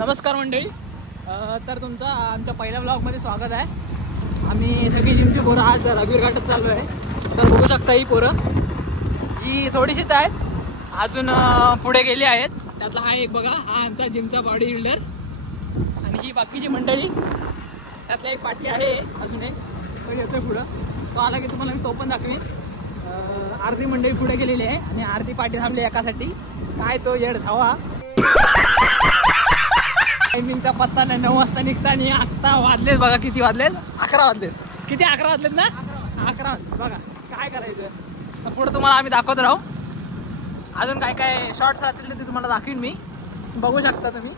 नमस्कार मंडळी, तर तुमचं आमच्या पहिल्या ब्लॉगमध्ये स्वागत आहे. आम्ही सगळी जिमची पोरं आज रघुवीर घाटात चाललो आहे. तर बघू शकता ही पोरं, ही थोडीशीच आहेत, अजून पुढे गेली आहेत. त्यातला हा एक बघा, हा आमचा जिमचा बॉडी बिल्डर. आणि ही बाकीची मंडळी, त्यातला एक पाठी आहे अजून एक, तो येतोय पुढं. तो आला की तुम्हाला मी तो पण दाखवेन. अर्धी मंडळी पुढे गेलेली आहे आणि अर्धी पाठी थांबली एकासाठी. काय तो येड झावा, टायमिंगचा पत्ता नाही. 9 वाजता निघता आणि आत्ता वाजलेत बघा, किती वाजलेत? 11 वाजलेत. किती? 11 वाजलेत ना? 11 बघा. काय करायचं तर पुढे तुम्हाला आम्ही दाखवत राहू. अजून काय काय शॉर्ट्स राहतील ते तुम्हाला दाखवीन मी, बघू शकता तुम्ही.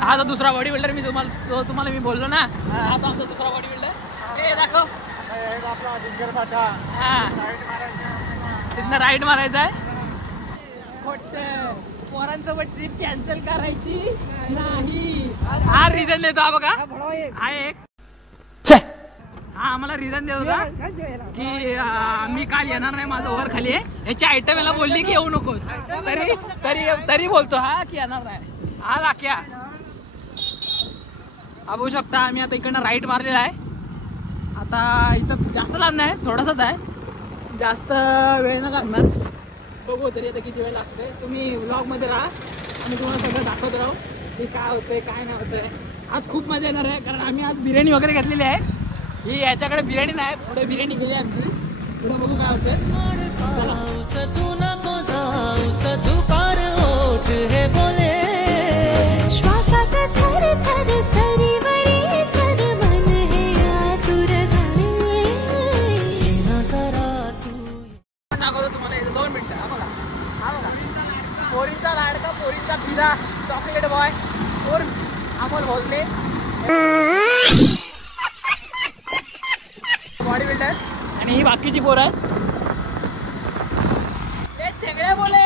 हा जो दुसरा बॉडी बिल्डर मी तुम्हाला मी बोललो ना, हा तो आमचा दुसरा बॉडी बिल्डर. हे दाखव, हा तिथनं राईड मारायचा आहे. पोरांसोबत ट्रिप कॅन्सल करायची नाही. हा रिझन देतो, हा बघा, हा एक हा आम्हाला रिझन देत होता की मी काल येणार नाही, माझं ओव्हर खाली आहे. याची आयटम याला बोलली की येऊ नको, तरी बोलतो हा की येणार नाही. हा लाक्या बघू शकता. आम्ही आता इकडनं राईट मारलेला आहे. आता इथं जास्त लांब नाही, थोडंसंच आहे, जास्त वेळ नाही लागणार. बघू तरी आता किती वेळ लागतोय. तुम्ही व्लॉगमध्ये राहा आणि तुम्हाला सगळं दाखवत राहू की काय होतंय काय नाही होतंय. आज खूप मजा येणार आहे, कारण आम्ही आज बिर्याणी वगैरे घेतलेली आहे. ही याच्याकडे बिर्याणी नाही, पुढे बिर्याणी गेली आहे आमची. पुढे बघू काय होतंय. पोरींचा लाडका, पोरींचा pizza, chocolate boy, Amol Bhosale body builder. आणि ही बाकीची पोरं आहेत, ते चेंगडे बोले.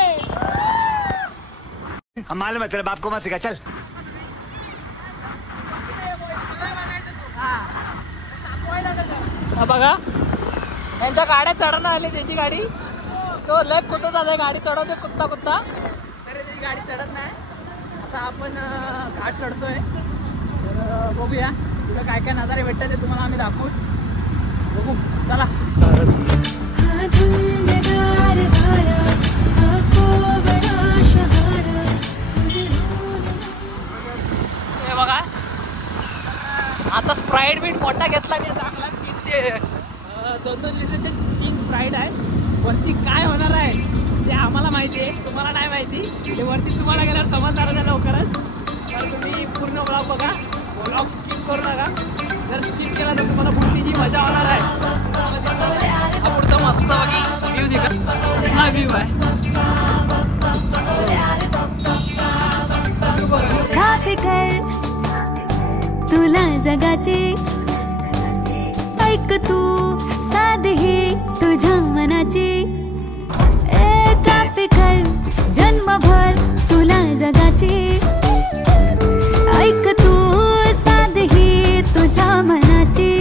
हम मालूम है तेरे बाप को मत सिखा, चल. बघा यांच्या गाड्या चढणं आली, त्याची गाडी तो लय कुत्ता आहे, गाडी चढवते कुत्ता तरी त्याची गाडी चढत नाही. आता आपण घाट चढतोय, तर बघूया तुला काय काय नजारे भेटतात ते तुम्हाला आम्ही दाखवूच. बघू चला. हे बघा, आता स्प्राईट बीट मोठा घेतला मी चांगला. 2-2 लिटरचे 3 स्प्राईट आहेत. वरती काय होणार आहे ते आम्हाला माहिती आहे, तुम्हाला नाही माहिती. ते वरती तुम्हाला गेल्यावर समजणार आहे लवकरच. तर तुम्ही पूर्ण ब्लॉग बघा, ब्लॉग स्किप करू नका. जर स्किप केला तर तुम्हाला पुढची जी मजा होणार आहे, पुढचा मस्त बघी व्ह्यू दिखा, हा व्ह्यू आहे. तुला जगाची ऐक तू साधी तुझ्या मनाची एका फिकर जन्मभर तुला जगाची ऐक तू साधी तुझ्या मनाची.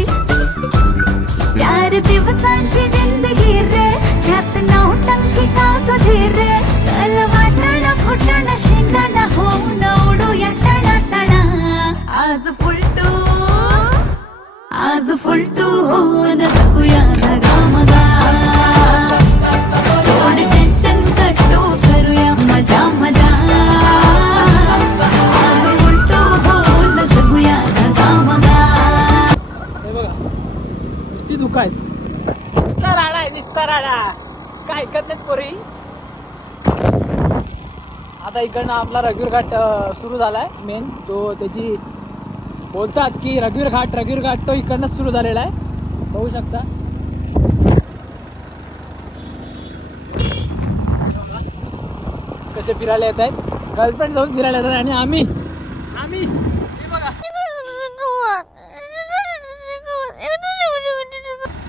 4 दिवसांची जिंदगी रे, त्यात 9 टंकी का तुझी रे. चल वाटण फुटण शेंगण होऊन उडूया टणाटणा. आज फुलटू होऊन जगूया जगामगा. सोड टेन्शन कटू करूया मजा मजा. आज फुलटू होऊन जगूया जगामगा. हे बघा नुसती दुःख आहेत, नुसता राडा आहे, नुसता राडा. काय ऐकत नाहीत पोरी. आता इकडनं आपला रघुवीर घाट सुरू झालाय. मेन जो त्याची बोलतात की रघुवीर घाट तो इकडनंच सुरू झालेला आहे. बघू शकता कसे फिरायला येत आहेत, गर्लफ्रेंड सोबत फिरायला येतात. आणि आम्ही हे बघा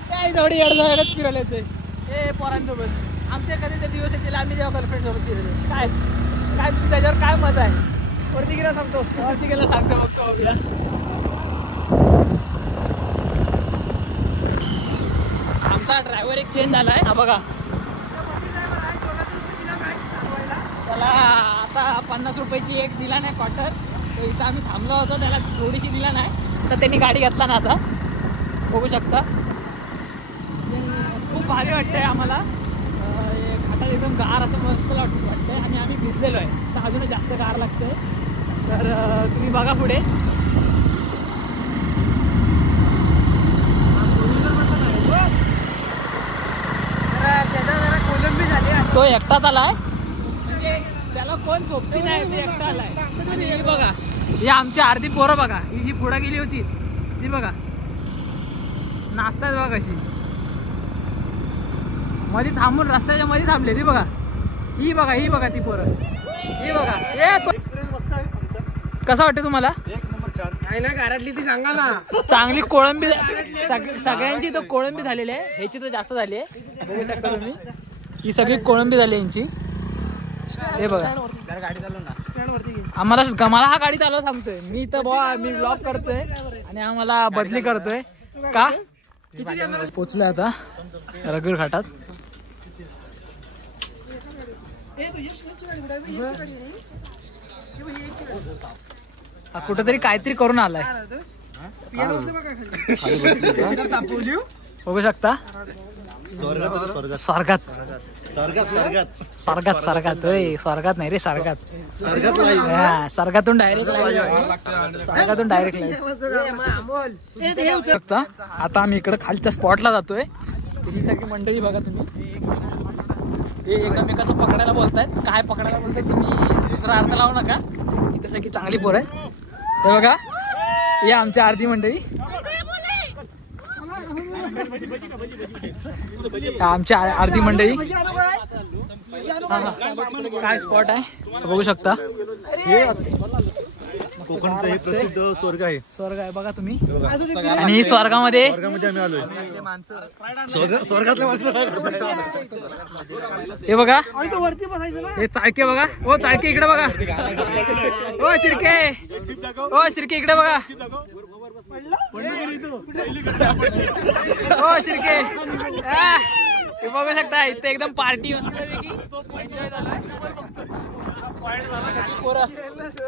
काय जवळी अडचणच फिरायला येते हे पोरांसोबत. आमचे कधी ते दिवस येतील आम्ही जेव्हा गर्लफ्रेंड सोबत फिरले. काय तुमच्या याच्यावर काय मत आहे? वरती गेला सांगतो बघतो. बघूया आमचा ड्रायव्हर एक चेंज झालाय. हा बघा, त्याला आता 50 रुपयाची एक दिला नाही क्वार्टर, तर इथं आम्ही थांबलो होतो, त्याला थोडीशी दिला नाही तर त्यांनी गाडी घेतला ना. आता बघू शकता खूप भारी वाटतंय आम्हाला. घाटात एकदम गार असं मस्त वाटतंय आणि आम्ही भिजलेलो आहे तर अजूनच जास्त गार लागतंय. तर तुम्ही बघा पुढे. तो एकटाच आलाय म्हणजे त्याला कोण सोबती नाही, ते एकटा आलाय. आणि ही बघा ही आमची अर्धी पोरं बघा, ही जी पुढे गेली होती ती बघा नाचतात बघा कशी. मध्ये थांबून रस्त्याच्या मध्ये थांबले ती बघा. ही बघा ती पोरं, ही बघा. कसा वाटतं तुम्हाला? काय ना घरातली ती सांगा ना. चांगली कोळंबी सगळ्यांची तर कोळंबी झालेली आहे, ह्याची तर जास्त झाली आहे. बघू शकता तुम्ही ही सगळी कोळंबी झाली यांची. हे बघा गाडी चालव ना. मला हा गाडी चालवा सांगतोय मी तर मी व्लॉग करतोय आणि आम्हाला बदली करतोय का. पोचलोय आता रगूर घाटात. हा कुठेतरी काहीतरी करून आलाय. बघू शकता स्वर्गात स्वर्गात नाही रे, स्वर्गातून डायरेक्ट शकता. आता आम्ही इकडे खालच्या स्पॉटला जातोय. ही सगळी मंडळी बघा तुम्ही, हे एकमेकाचं पकडायला बोलतायत. काय पकडायला बोलतायत तुम्ही दुसरा अर्थ लावू नका. इथे सगळी चांगली पोरं आहे. हे बघा हे आमच्या आरती मंडळी, आमची आरती मंडळी. काय स्पॉट आहे बघू शकता. कोकणचं हे प्रसिद्ध स्वर्ग आहे. स्वर्ग आहे बघा तुम्ही. आणि स्वर्गामध्ये आम्ही आलोय. स्वर्गातल्या माणसं हे बघा, हे चाळके बघा. हो चाळके इकडे बघा. हो शिर्के इकडे बघा. हो शिर्के हे बघू शकता. इथे एकदम पार्टी मस्त एन्जॉय झालाय.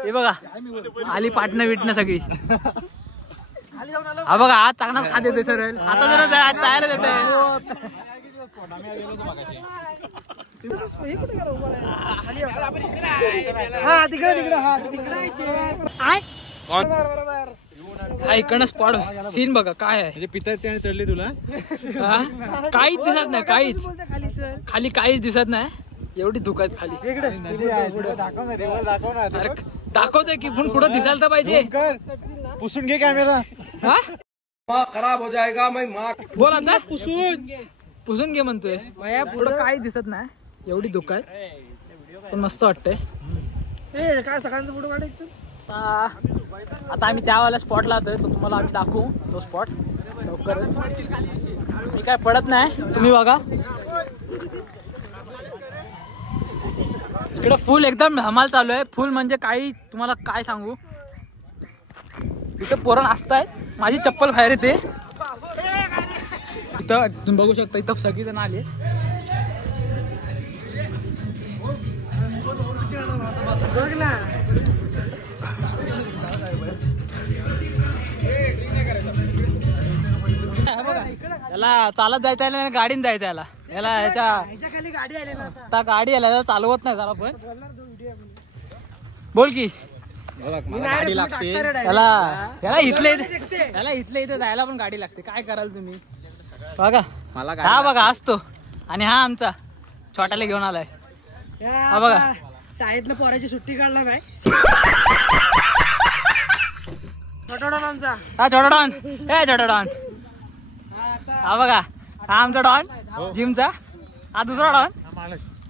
हे बघा आली पाटणं बिटणं सगळी. हा बघा आज चांगलाच खात येते सर. आता जरा तयार येते. हा इकडनं स्पॉट सीन बघा काय आहे. पिता चढली तुला काहीच दिसत नाही, काहीच खाली काहीच दिसत नाही. एवढी धुक आहेत खाली. दाखवतोय की पण पुढे दिसायला तर पाहिजे. पुसून घे कॅमेरा. हा खराब हो जाएगा. बोल आता पुसून घे म्हणतोय. पुढे काहीच दिसत नाही, एवढी धुक आहे. पण मस्त वाटतंय. काय सगळ्यांचा फोटो काढायचं. आता आम्ही त्यावाला स्पॉटला जातोय, तो तुम्हाला आम्ही दाखवू तो स्पॉट लवकरच. मी काय पडत नाही, तुम्ही बघा. इकडे फुल एकदम धमाल चालू आहे. फुल म्हणजे काही तुम्हाला काय सांगू. इथं पोरं नाचतायत. माझी चप्पल बाहेर येते. इथं तुम्ही बघू शकता, इथं सगळी जण आले. याला चालत जायचं आहे, गाडीने जायचं याला. याच्या खाली गाडी आली ना. आता गाडी याला चालवत नाही जरा पण. बोल की गाडी लागते याला इथले इथे जायला पण गाडी लागते. काय कराल तुम्ही बघा. हा बघा असतो. आणि हा आमचा छोट्याला घेऊन आलाय. हा बघा शाळेतलं पोराची सुट्टी काढला नाही. छोटा डॉन आमचा. हा छोटा डॉन. हे छोटा डॉन. हा बघा हा आमचा डॉन जिमचा. हा दुसरा डॉन.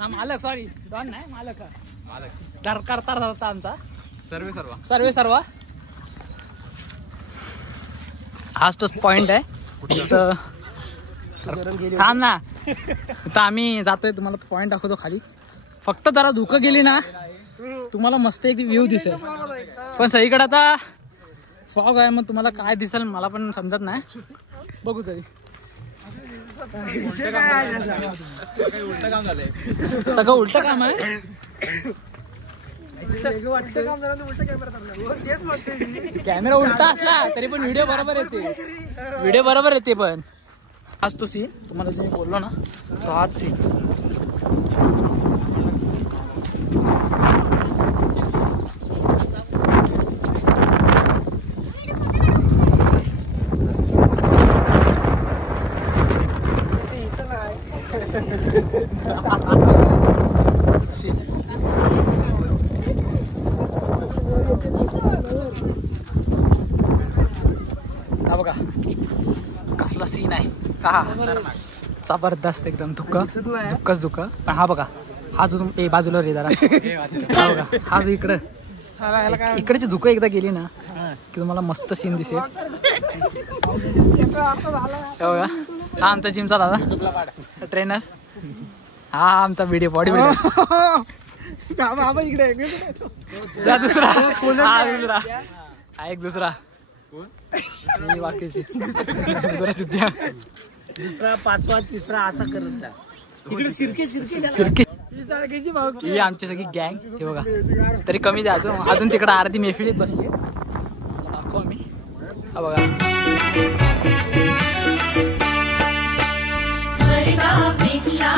हा मालक. सॉरी डॉन नाही मालक. करता होता आमचा सर्वे सर्व. हाच तोच पॉइंट आहे. थांब ना. तर आम्ही जातोय, तुम्हाला पॉइंट दाखवतो खाली. फक्त जरा धुकं गेली ना तुम्हाला मस्त एक व्ह्यू दिसेल. पण सगळीकडे आता फॉग आहे, मग तुम्हाला काय दिसेल मला पण समजत नाही. बघू तरी. सगळं उलट काम आहे. कॅमेरा उलटा असला तरी पण व्हिडिओ बरोबर येते पण हाच तो सीन तुम्हाला जो मी बोललो ना तो हाच सीन. हा बघा कसला सीन आहे का जबरदस्त एकदम धुक्कच पण हा बघा हा जो बाजूला रे जरा हा बघा हा जो इकडची धुकं एकदा गेली ना की तुम्हाला मस्त सीन दिसेल. बघा हा आमचा जिमचा दादा ट्रेनर हा आमचा व्हिडिओ बॉडी दुसरा हा एक दुसरा वाक्याची दुसरा पाचवा तिसरा असा करत जा. शिरके ही आमची सगळी गँग हे बघा तरी कमी द्या अजून तिकडे आरती मेफिलीत बसली दाखवू आम्ही. हा बघा स्वर्गापेक्षा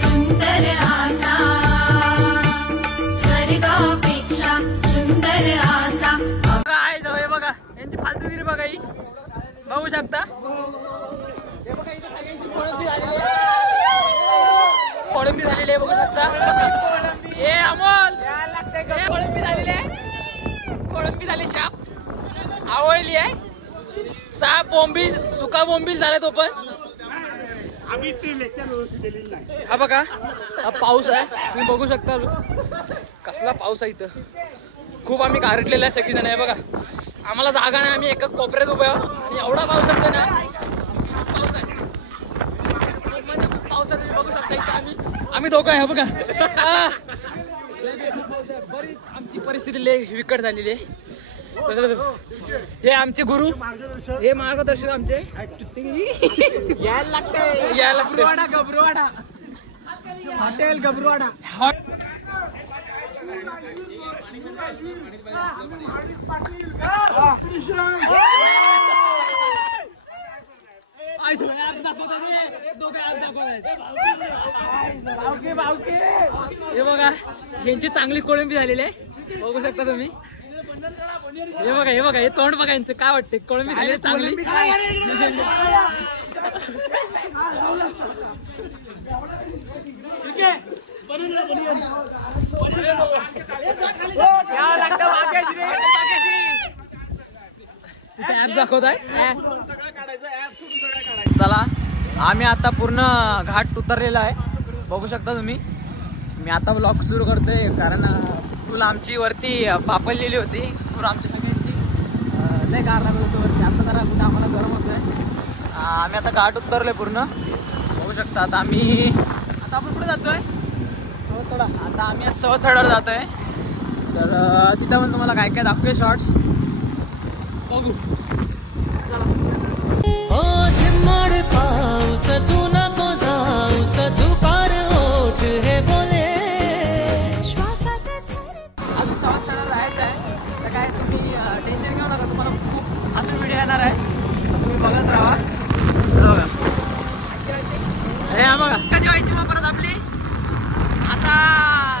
सुंदर आसा स्वर्गापेक्षा सुंदर आसा. काय हे बघा यांची फालतूगिरी बघा ही बघू शकता. हे बघा इथे सगळ्यांची कोळंबी झालेली आहे बघू शकता. हे अमोल कोळंबी झाली शाप आवडली आहे. साप बोंबील सुका बोंबील झाला तो पण. हा बघा हा पाऊस आहे तुम्ही बघू शकता कसला पाऊस आहे इथं. खूप आम्ही गारटलेला आहे सगळीजण आहे बघा. आम्हाला जागा नाही आम्ही एका कोपऱ्यात उभे आहोत आणि एवढा पाऊस येतो ना पाऊस आहे म्हणजे खूप पाऊस आहे तुम्ही बघू शकता इथं आम्ही दोघं आहे बघा. बरीच आमची परिस्थिती लय विकट झालेली आहे. हे आमचे गुरु हे मार्गदर्शक आमचे यायला लागते गबरुवाडा हॉटेल गबरुवाडा. हे बघा यांची चांगली कोळंबी झालेली आहे बघू शकता तुम्ही. हे बघा हे तोंड बघा यांचं काय वाटते कोळंबी झाली चांगली. ऍप दाखवत आहे. चला आम्ही आता पूर्ण घाट उतरलेला आहे बघू शकता तुम्ही. मी आता ब्लॉग सुरू करतोय कारण फुल आमची वरती पापडलेली होती पूर आमच्या सगळ्यांची लय गार लागत होती वरती. आता जरा कुठे आम्हाला गरम होतोय. आम्ही आता घाट उतरलोय पूर्ण बघू शकता. आता आपण कुठे जातोय आता आम्ही सवचडावर जातोय तर तिथं पण तुम्हाला काय काय दाखवूया शॉर्ट्स बघू. पाऊस तू नको जाऊस झुकार ओठ हे बोले. अजून सवचडावर जायचं आहे तर काय तुम्ही टेन्शन घेऊ नका. तुम्हाला खूप अजून व्हिडिओ येणार आहे तुम्ही बघत राहा. बघा हे बघा कधी व्हायची मग परत आपली आता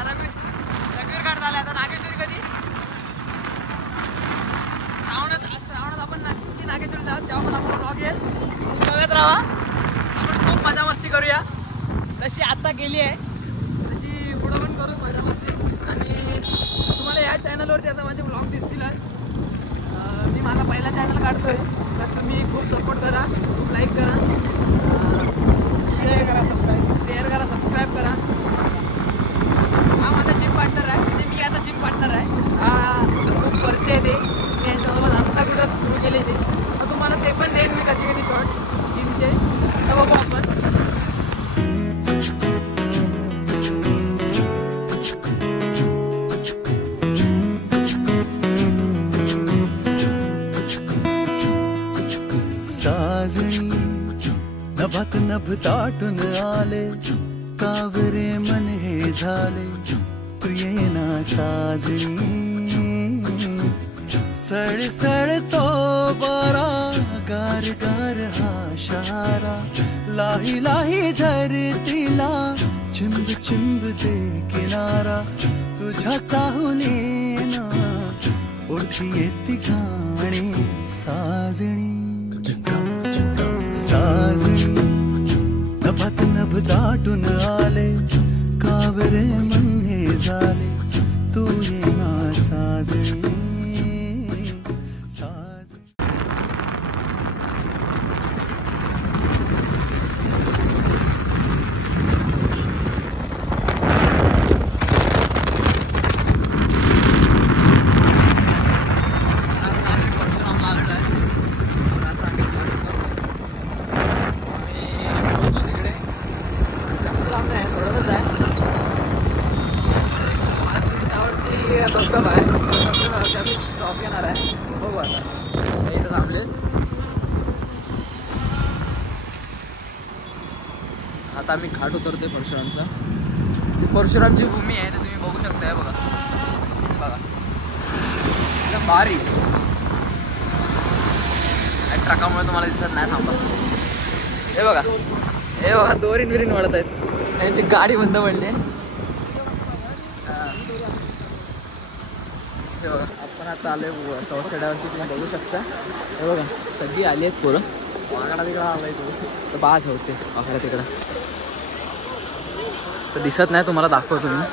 रघुवीर घाट झाला. आता नागेश्वरी कधी श्रावणात आपण नक्की नागेश्वरी जाऊ तेव्हा पण आपण ब्लॉग येईल बघत राहा. आपण खूप मजा मस्ती करूया जशी आता गेली आहे तशी पुढं पण करू मजा मस्ती. आणि तुम्हाला या चॅनलवरती आता माझे ब्लॉग दिसतीलच. मी माझा पहिला चॅनल काढतोय तर तुम्ही खूप सपोर्ट करा खूप लाईक करा शेअर करा सबस्क्राईब करा. हा माझा जिम पार्टनर आहे म्हणजे मी आता जिम पार्टनर आहे. हा खूप परिचय आहे ते मी यांच्यासोबत आत्ता दिवस सुरू केले ते तर तुम्हाला ते पण देईन मी कधी कधी शॉर्ट्स जिमचे तर बघू आपण. साजणी नभात नभ दाटून आले कावरे मन हे झाले तू ये ना साजणी सळसळतो वारा गार गार हा शारा लाही लाही धरतीला चिंब चिंब दे किनारा तुझ्या चाहुलेना ओळखी येती गाणी साजणी साजणी नभात नभ दाटून आले कावरे मन हे झाले तू ये ना साजणी साजणी आता आम्ही घाट उतरतोय परशुरामचा. परशुरामची भूमी आहे तर तुम्ही बघू शकताय. बघा सीन बघा एकदम भारी. ट्रकामुळे तुम्हाला दिसत नाही. थांबा हे बघा हे बघा दोरीन बिरीन वाढत आहेत. त्यांची गाडी बंद पडली. हे बघा आपण आता आलोय साऊथ साईडवरती. तुम्ही बघू शकता. हे बघा सगळी आली आहेत पोरं. वाकडा तिकडं आलाय तो बाज होते वाकडा तिकडं तर दिसत नाही तुम्हाला. दाखवतो मी.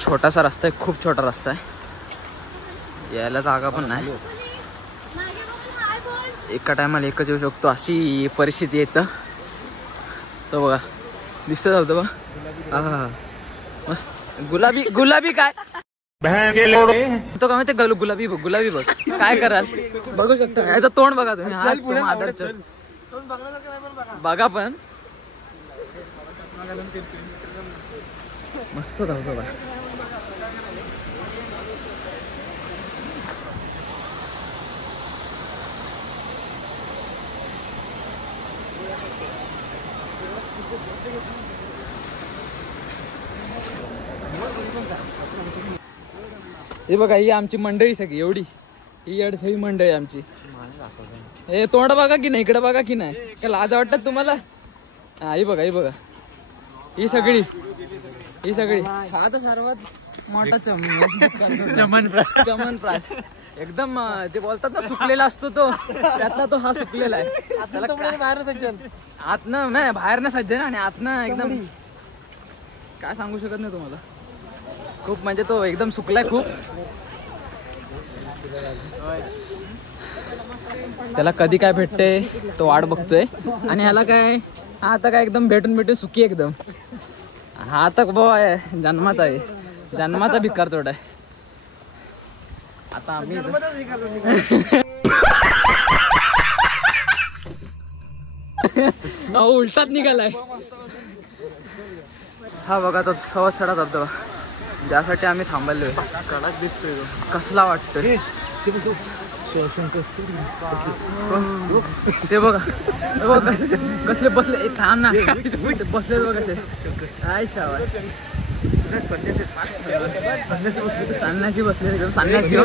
छोटासा रस्ता आहे. खूप छोटा रस्ता आहे. यायला जागा पण नाही. एका टायमाला एकच येऊ शकतो अशी परिस्थिती येतं. तो बघा दिसतं होतं बघा. हा मस्त गुलाबी गुलाबी काय तो का माहिती गुलाबी बघ गुलाबी बघ काय कराल बघू शकता. याचं तोंड बघा तुम्ही. आज बघा पण मस्त धावतो बघा. हे बघा ही आमची मंडळी सगळी एवढी. ही सगळी मंडळी आमची. हे तोंड बघा की नाही. इकडे बघा की नाही. का लाज वाटतात तुम्हाला. हा ही बघा ही बघा ही सगळी हा तर सर्वात मोठा चमनप्राश एकदम जे बोलतात ना सुकलेला असतो तो त्यातला तो हा सुकलेला आहे. बाहेर सज्जन आतनं नाही बाहेर ना सज्जन आणि आतनं एकदम काय सांगू शकत नाही तुम्हाला. खूप म्हणजे तो एकदम सुकलाय खूप. त्याला कधी काय भेटते तो वाट बघतोय. आणि ह्याला काय हा आता काय एकदम भेटून सुकी एकदम. हा आता बाबा आहे जन्माचा आहे. जन्माचा भिकार तोडा आहे. आता आम्ही उलटाच निघालाय. हा बघा तो सवत चढा धबधबा ज्यासाठी आम्ही थांबलोय. कडक दिसतोय तो. कसला वाटतोय ते बघा. कसले बसले थांब ना बसले बघा ते काय शाबास. संन्यासी बसले एकदम. संन्यासी